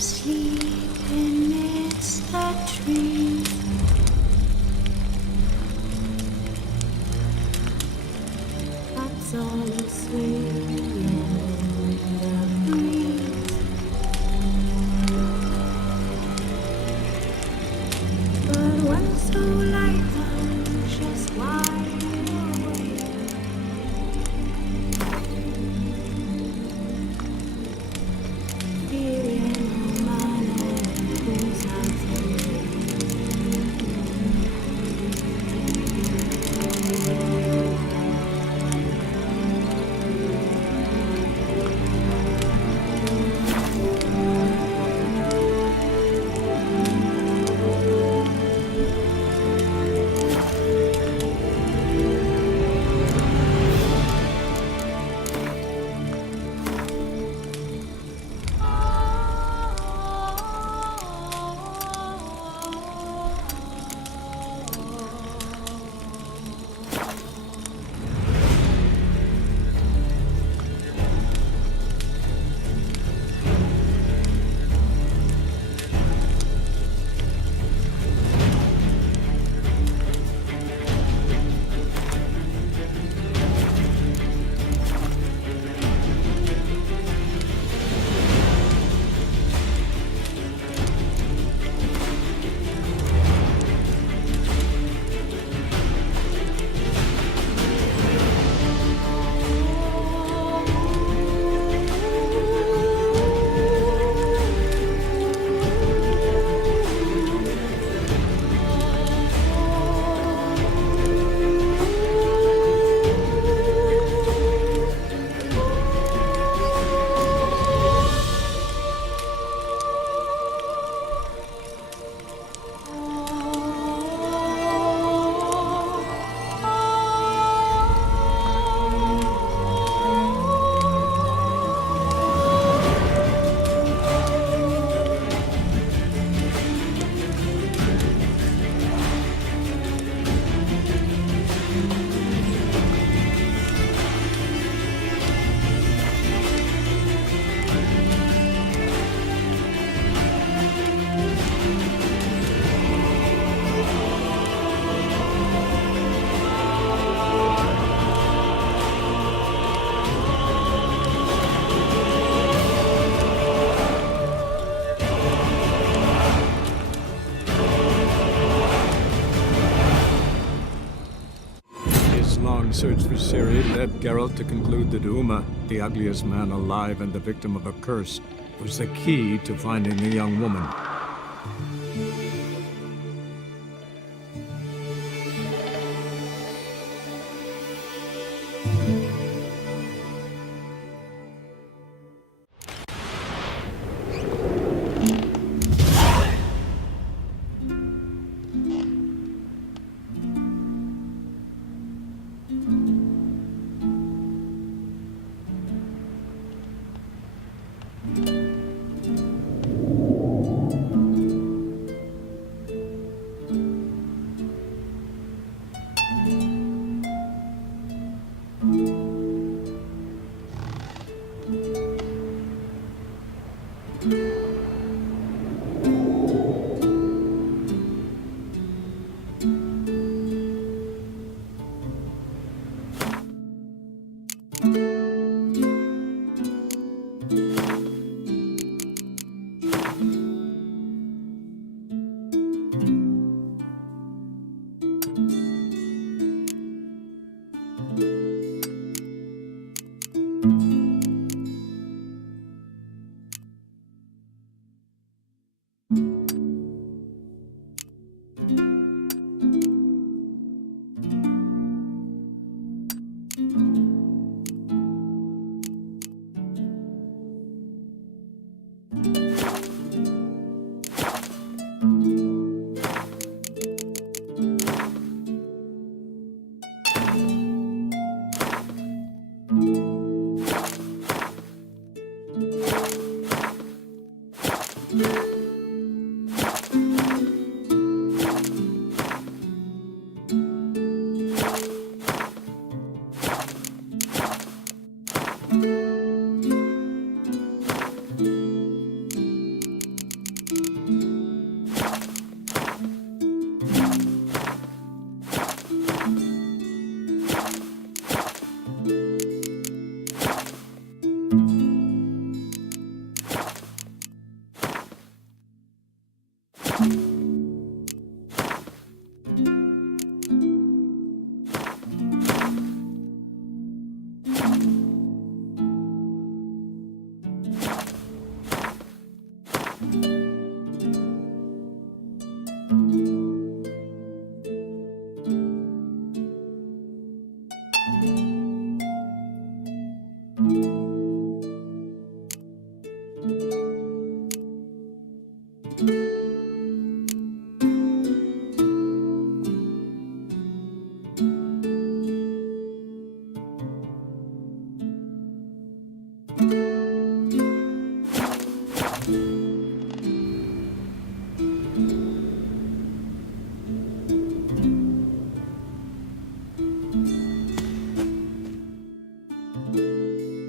sleep amidst the trees. That's all swaying in the breeze. But when so light comes just wide awake, fearing manner who's out search for Ciri led Geralt to conclude that Uma, the ugliest man alive and the victim of a curse, was the key to finding the young woman.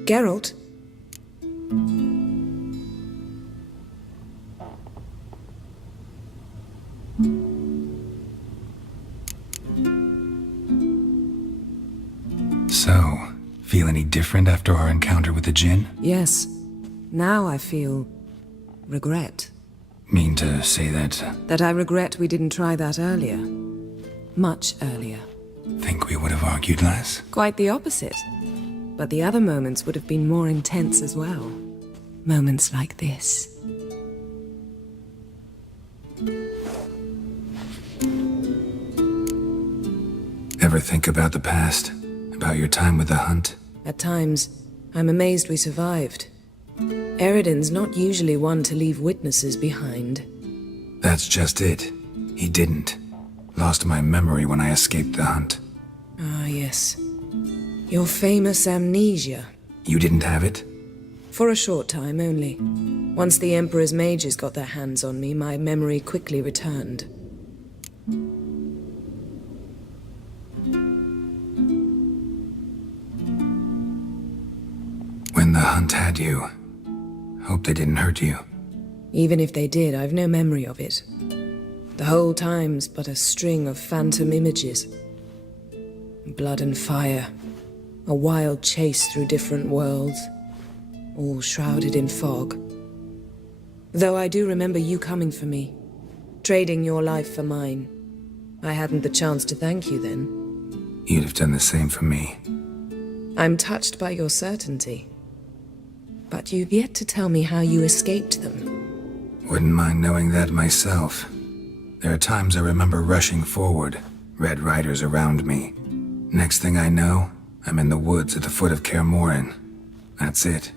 Geralt? So, feel any different after our encounter with the Djinn? Yes. Now I feel... regret. Mean to say that? That I regret we didn't try that earlier. Much earlier. Think we would have argued less? Quite the opposite. But the other moments would have been more intense as well. Moments like this. Ever think about the past? About your time with the Hunt? At times, I'm amazed we survived. Eridan's not usually one to leave witnesses behind. That's just it. He didn't. Lost my memory when I escaped the Hunt. Ah, yes. Your famous amnesia. You didn't have it? For a short time only. Once the Emperor's mages got their hands on me, my memory quickly returned. When the Hunt had you, hope they didn't hurt you. Even if they did, I've no memory of it. The whole time's but a string of phantom images. Blood and fire. A wild chase through different worlds. All shrouded in fog. Though I do remember you coming for me. Trading your life for mine. I hadn't the chance to thank you then. You'd have done the same for me. I'm touched by your certainty. But you've yet to tell me how you escaped them. Wouldn't mind knowing that myself. There are times I remember rushing forward, Red Riders around me. Next thing I know, I'm in the woods at the foot of Kaer. That's it.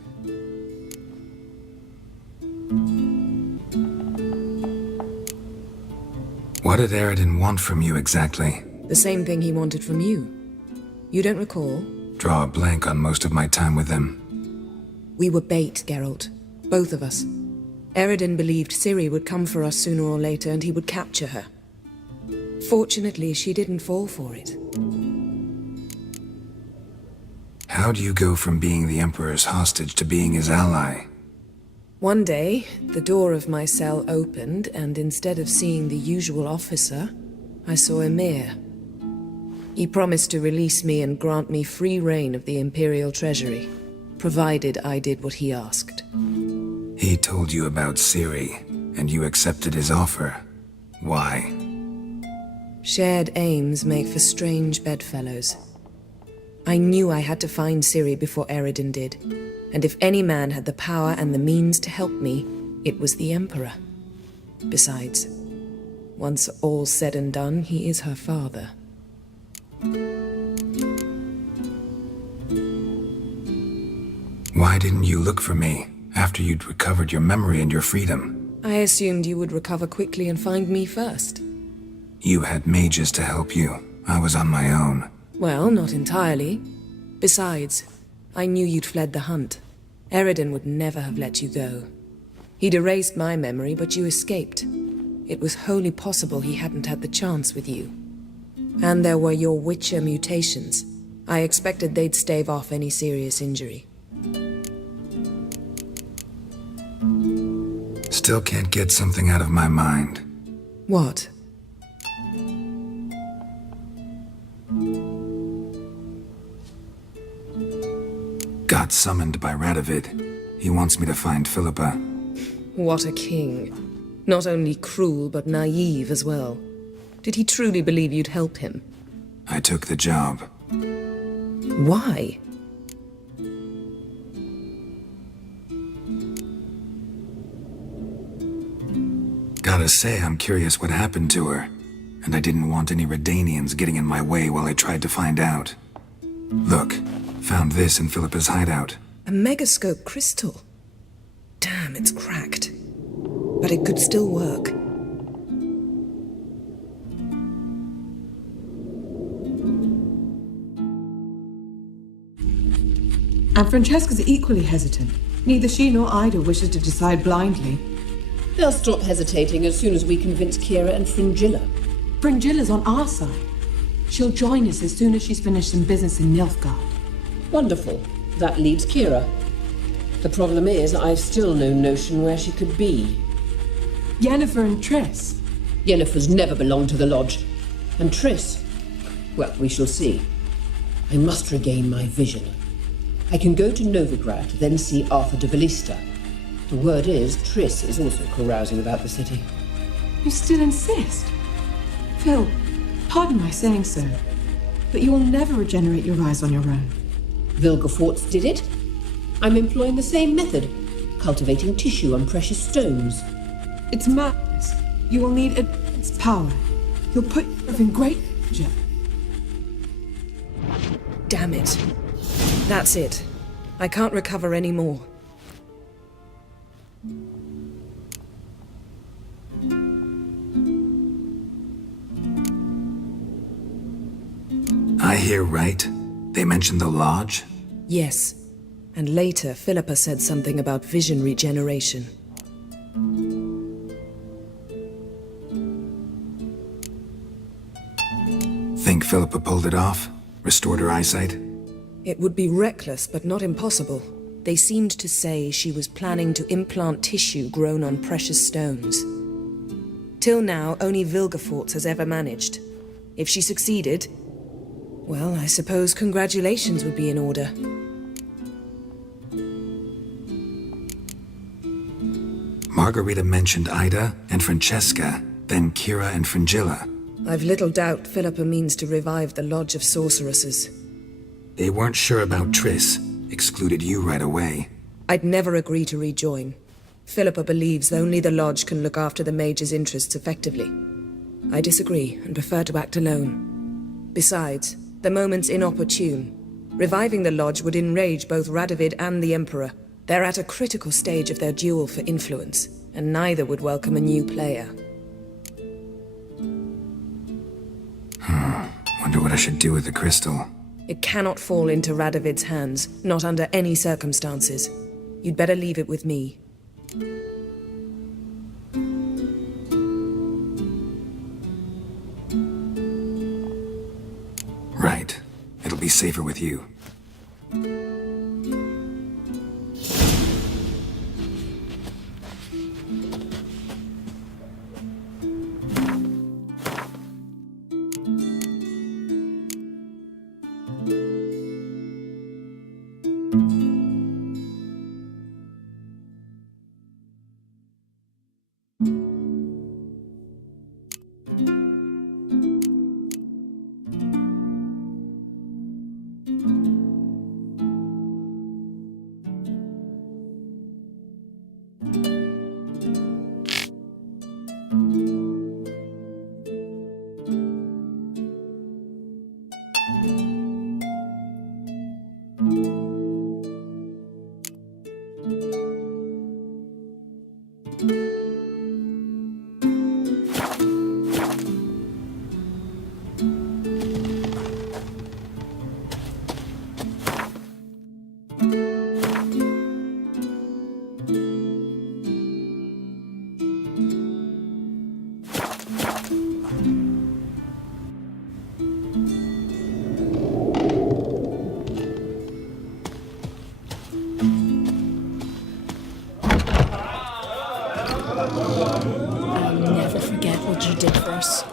What did Eridan want from you exactly? The same thing he wanted from you. You don't recall? Draw a blank on most of my time with him. We were bait, Geralt. Both of us. Eridan believed Ciri would come for us sooner or later and he would capture her. Fortunately, she didn't fall for it. How do you go from being the Emperor's hostage to being his ally? One day, the door of my cell opened, and instead of seeing the usual officer, I saw Emir. He promised to release me and grant me free reign of the Imperial Treasury, provided I did what he asked. He told you about Ciri, and you accepted his offer. Why? Shared aims make for strange bedfellows. I knew I had to find Ciri before Eridan did, and if any man had the power and the means to help me, it was the Emperor. Besides, once all's said and done, he is her father. Why didn't you look for me after you'd recovered your memory and your freedom? I assumed you would recover quickly and find me first. You had mages to help you. I was on my own. Well, not entirely. Besides, I knew you'd fled the Hunt. Eridan would never have let you go. He'd erased my memory, but you escaped. It was wholly possible he hadn't had the chance with you. And there were your Witcher mutations. I expected they'd stave off any serious injury. Still can't get something out of my mind. What? Got summoned by Radovid. He wants me to find Philippa. What a king. Not only cruel, but naive as well. Did he truly believe you'd help him? I took the job. Why? Gotta say, I'm curious what happened to her. And I didn't want any Redanians getting in my way while I tried to find out. Look, found this in Philippa's hideout. A megascope crystal. Damn, it's cracked. But it could still work. And Francesca's equally hesitant. Neither she nor Ida wishes to decide blindly. They'll stop hesitating as soon as we convince Kira and Fringilla. Fringilla's on our side. She'll join us as soon as she's finished some business in Nilfgaard. Wonderful. That leaves Kira. The problem is, I've still no notion where she could be. Yennefer and Triss. Yennefer's never belonged to the Lodge. And Triss? Well, we shall see. I must regain my vision. I can go to Novigrad, then see Arthur de Valista. The word is, Triss is also carousing about the city. You still insist? Phil, pardon my saying so, but you will never regenerate your eyes on your own. Vilgefortz did it. I'm employing the same method, cultivating tissue on precious stones. It's madness. You will need its power. You'll put yourself in great danger. Damn it. That's it. I can't recover any more. I hear right. They mentioned the Lodge? Yes. And later, Philippa said something about vision regeneration. Think Philippa pulled it off? Restored her eyesight? It would be reckless, but not impossible. They seemed to say she was planning to implant tissue grown on precious stones. Till now, only Vilgefortz has ever managed. If she succeeded, well, I suppose congratulations would be in order. Margarita mentioned Ida and Francesca, then Kira and Fringilla. I've little doubt Philippa means to revive the Lodge of Sorceresses. They weren't sure about Triss, excluded you right away. I'd never agree to rejoin. Philippa believes only the Lodge can look after the Mage's interests effectively. I disagree and prefer to act alone. Besides, the moment's inopportune. Reviving the Lodge would enrage both Radovid and the Emperor. They're at a critical stage of their duel for influence, and neither would welcome a new player. Wonder what I should do with the crystal. It cannot fall into Radovid's hands, not under any circumstances. You'd better leave it with me. Right. It'll be safer with you. I'll never forget what you did for us.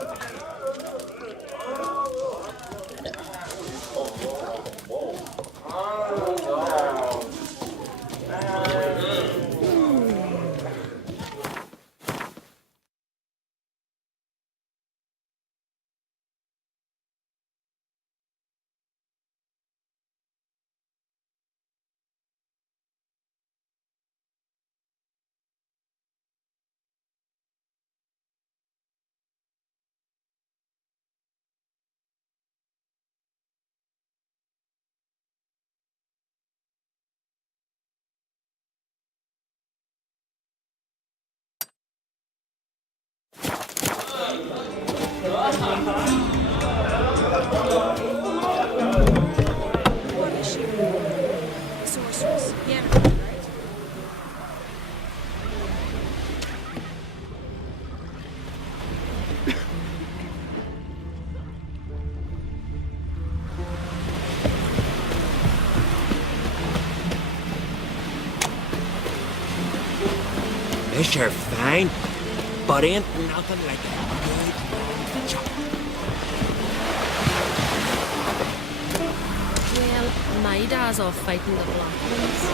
What is she? Sorceress. Yeah, right? Sure, fine. But ain't nothing like a good long chop. Well, my dad's off fighting the black ones.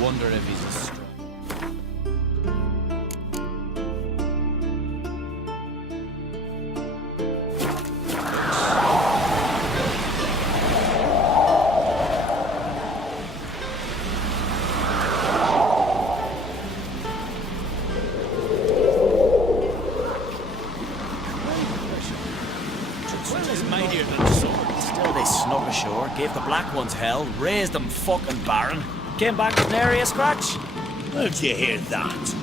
Wonder if he's a str- Mightier than sword. Still, they snuck ashore, gave the black ones hell, raised them fucking barren, came back with nary a scratch. Did you hear that?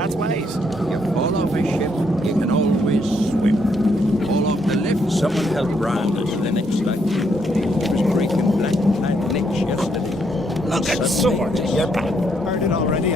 That's ways. You fall off a ship, you can always swim. Fall off the lift, someone helped Brand us the next night. He was breaking black plant licks yesterday. Look at sword, you're back. Heard it already.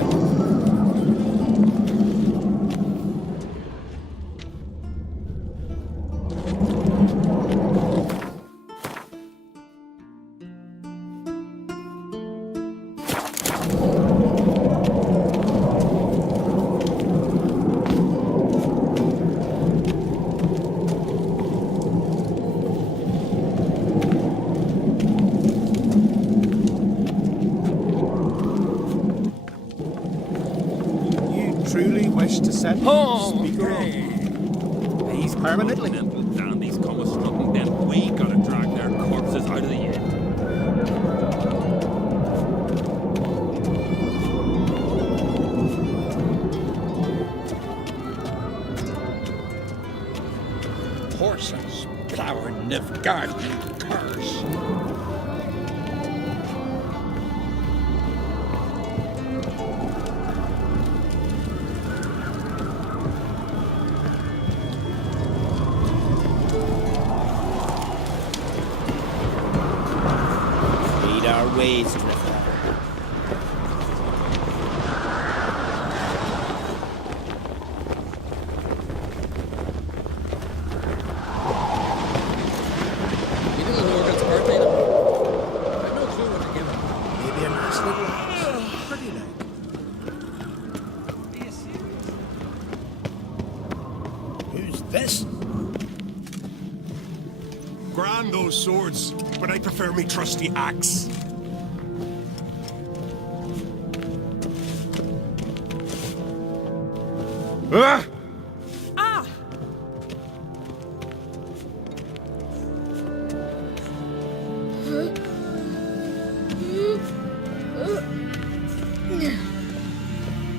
Truly wish to set speaker on. He's permanently. Down these commas strutting them. We gotta drag their corpses out of the inn. Horses plowing Nilfgaard cars. Ways, Drifter. You know the Norgot's birthday then? I've no clue what to give him. Maybe a nice little house. Pretty like. Who's this? Grand those swords, but I prefer me trusty axe. Ah! Ah!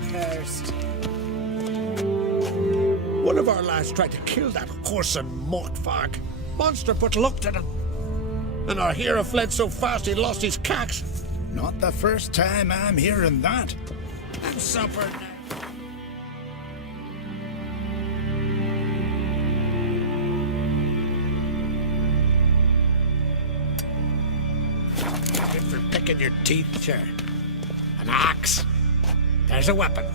Cursed. One of our lads tried to kill that whoreson mockfag. Monster put luck to them. And our hero fled so fast he lost his cax. Not the first time I'm hearing that. And supper. Good for picking your teeth, sure. An axe. There's a weapon.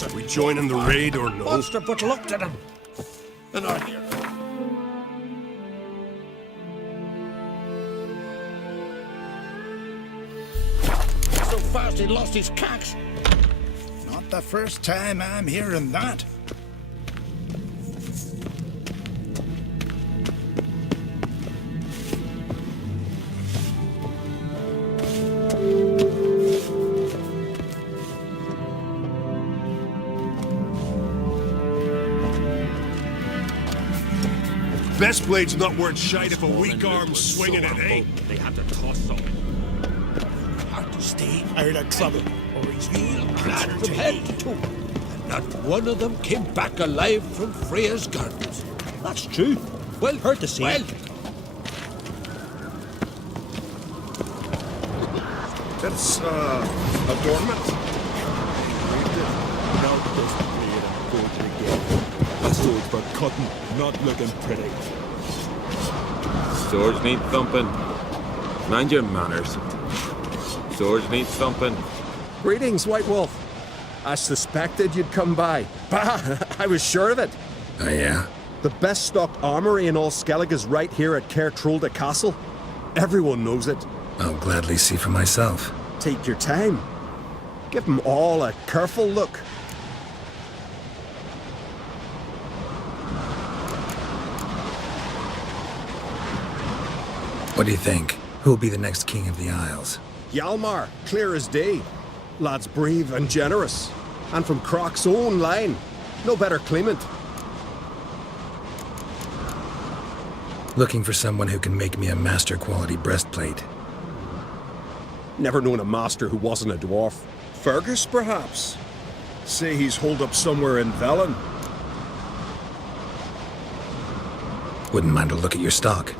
Are we joining the raid or no? Monster put luck to them. And our hero. So fast he lost his cax. Not the first time I'm hearing that. Best blade's not worth shite if a weak arm's swinging it, eh? They had to toss something. Hard to stay out of trouble, or he's real glad from head to toe. And not one of them came back alive from Freya's gardens. That's true. Well heard to see. Well, that's, adornment. Now this blade and go to the gate. A sword for cutting, not looking pretty. Swords need thumping. Mind your manners. Swords need thumping. Greetings, White Wolf. I suspected you'd come by. Bah, I was sure of it. Oh yeah? The best stocked armory in all Skellig is right here at Kaer Trolde Castle. Everyone knows it. I'll gladly see for myself. Take your time. Give them all a careful look. What do you think? Who'll be the next king of the Isles? Hjalmar, clear as day. Lad's brave and generous. And from Croc's own line. No better claimant. Looking for someone who can make me a master quality breastplate. Never known a master who wasn't a dwarf. Fergus, perhaps? Say he's holed up somewhere in Velen. Wouldn't mind a look at your stock.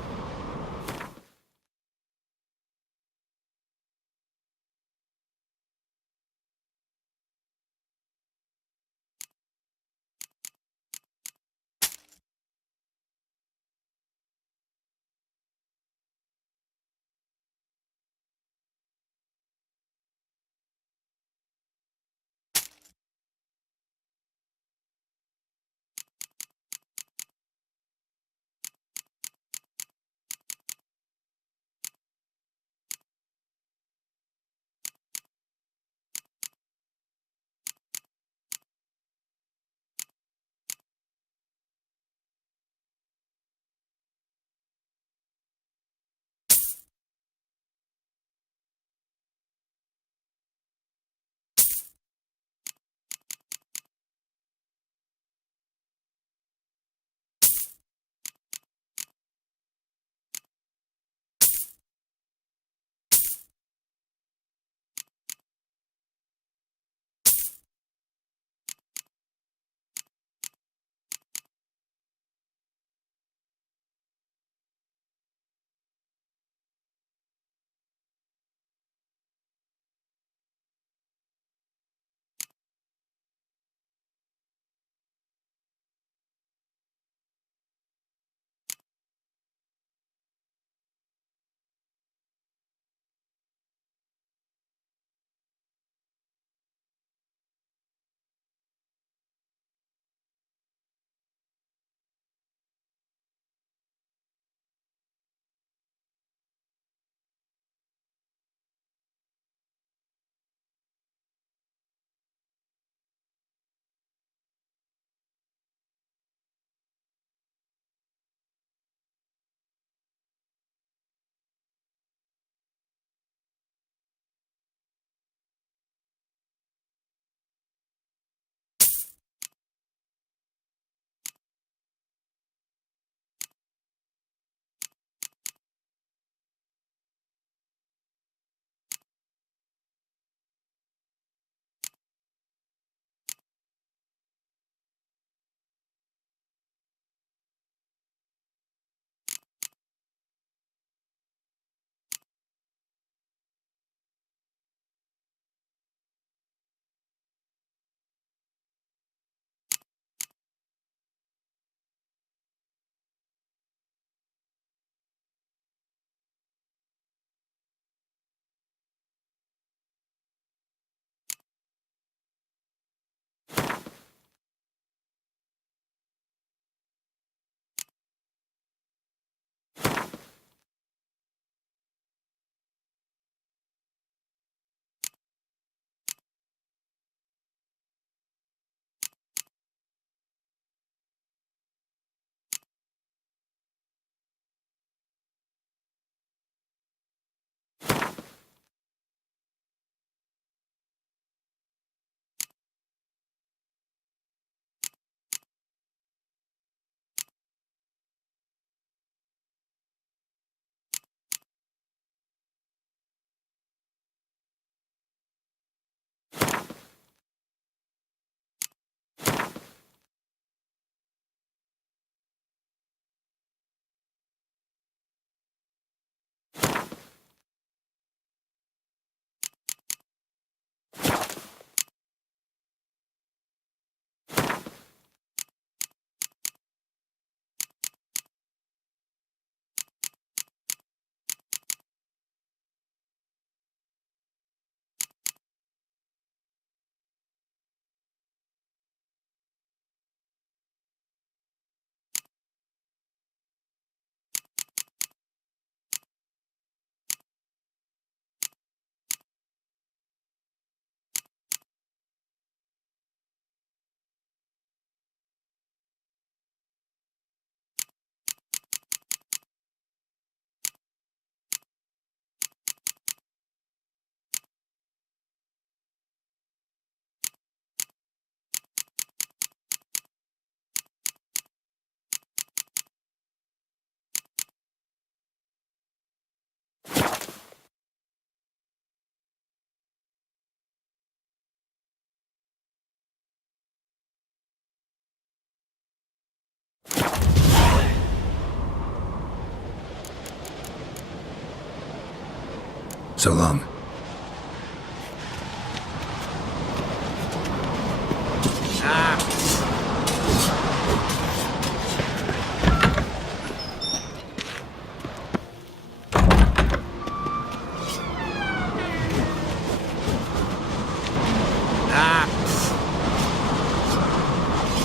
So long.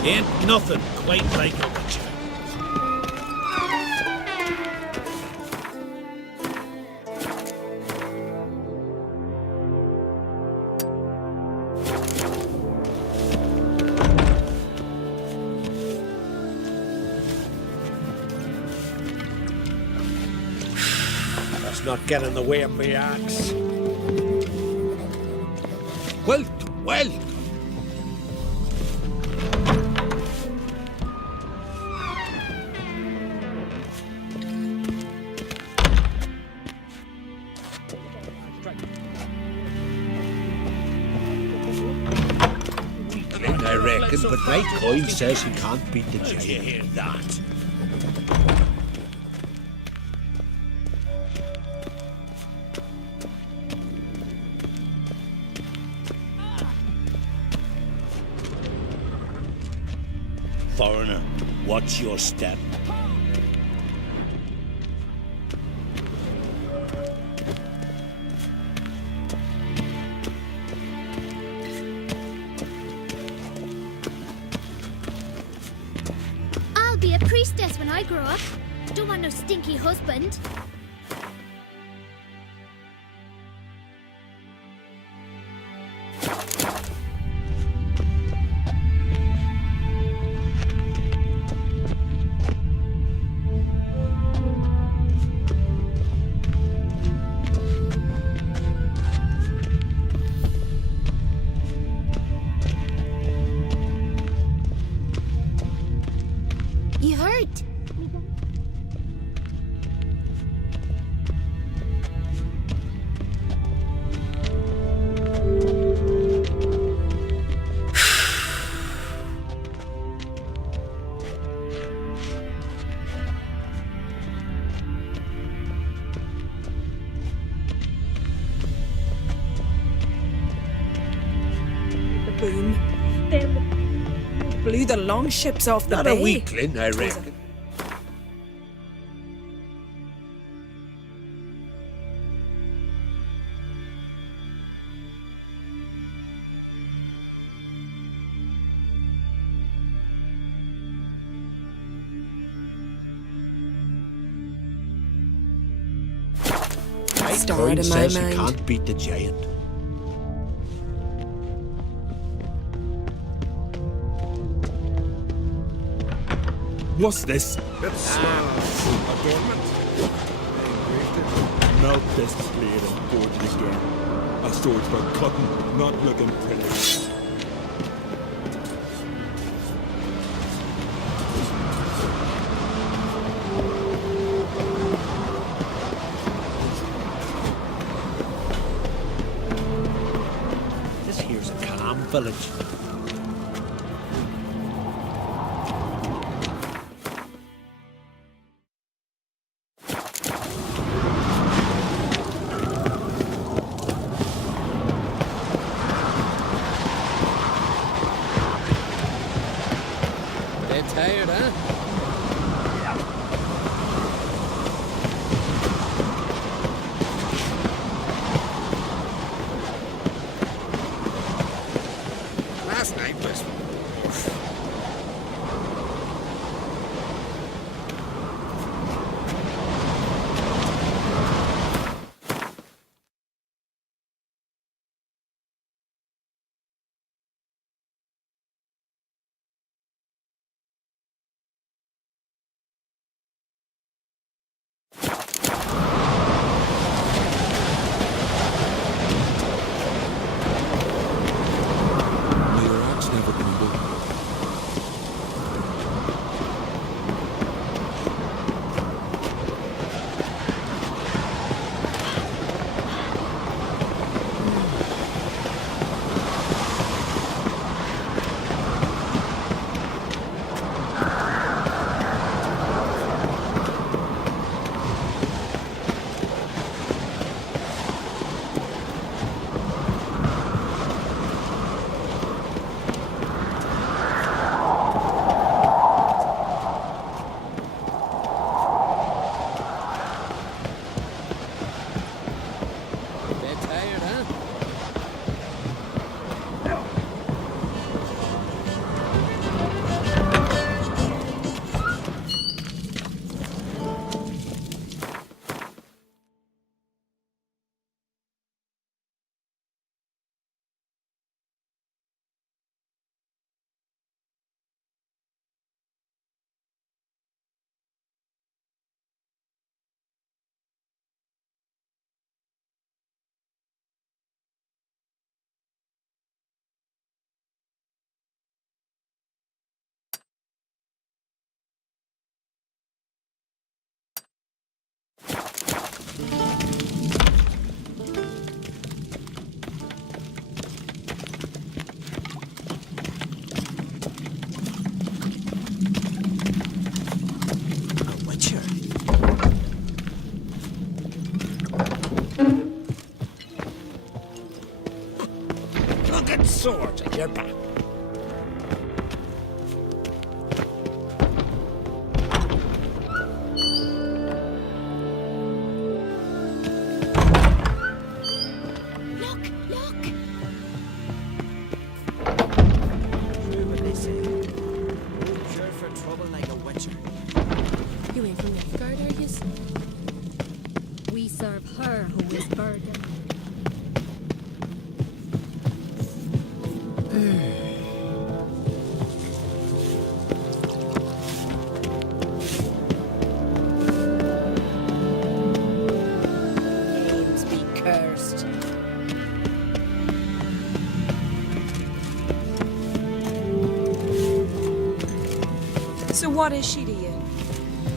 Ain't nothing quite like a witcher. Let's not get in the way of my axe. Well. I reckon, but my coin says he can't beat the giant. You hear that? Foreigner, watch your step. I'll be a priestess when I grow up. Don't want no stinky husband. You hurt. The boom. Blew the longships off the Not bay. a weakling, I reckon. My Starred coin in my says he mind. can't beat the giant. What's this? It's adornment. Melt this blade and forge it again. A sword for cutting, not looking pretty. This here's a calm village. Dead tired, huh? Last night was crooked swords at your back. You ain't from Nilfgaard, are yous? We serve her who is burden. Names be cursed. So what is she to you?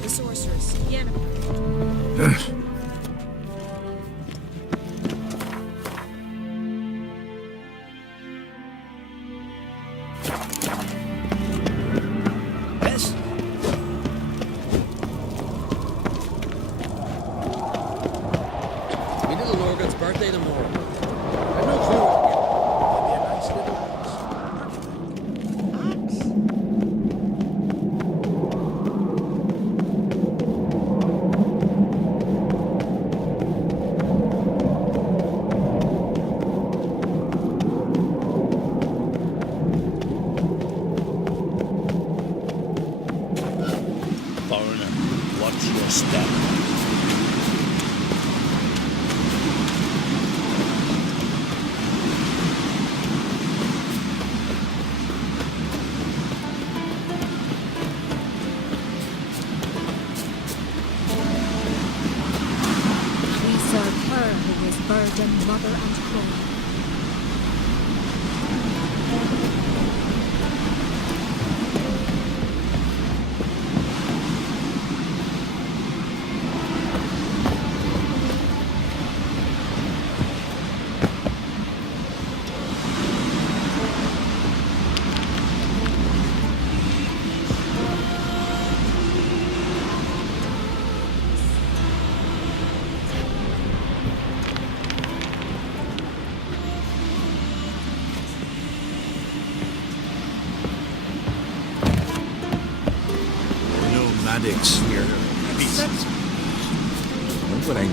The sorceress, the enemy? Yes? Me little Morgan's birthday tomorrow. I've no clue what to get. Maybe a nice little Foreigner, watch your step. We serve her who is burden, mother and crow. Nomadic's here. Peace. Know what I mean?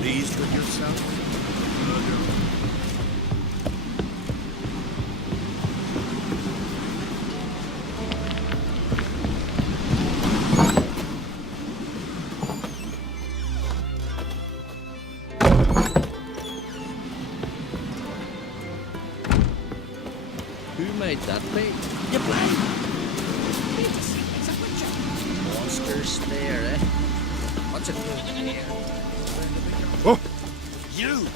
Pleased with yourself? Who made that bait? You blind? Monsters there, eh? What's it doing here? Oh! You!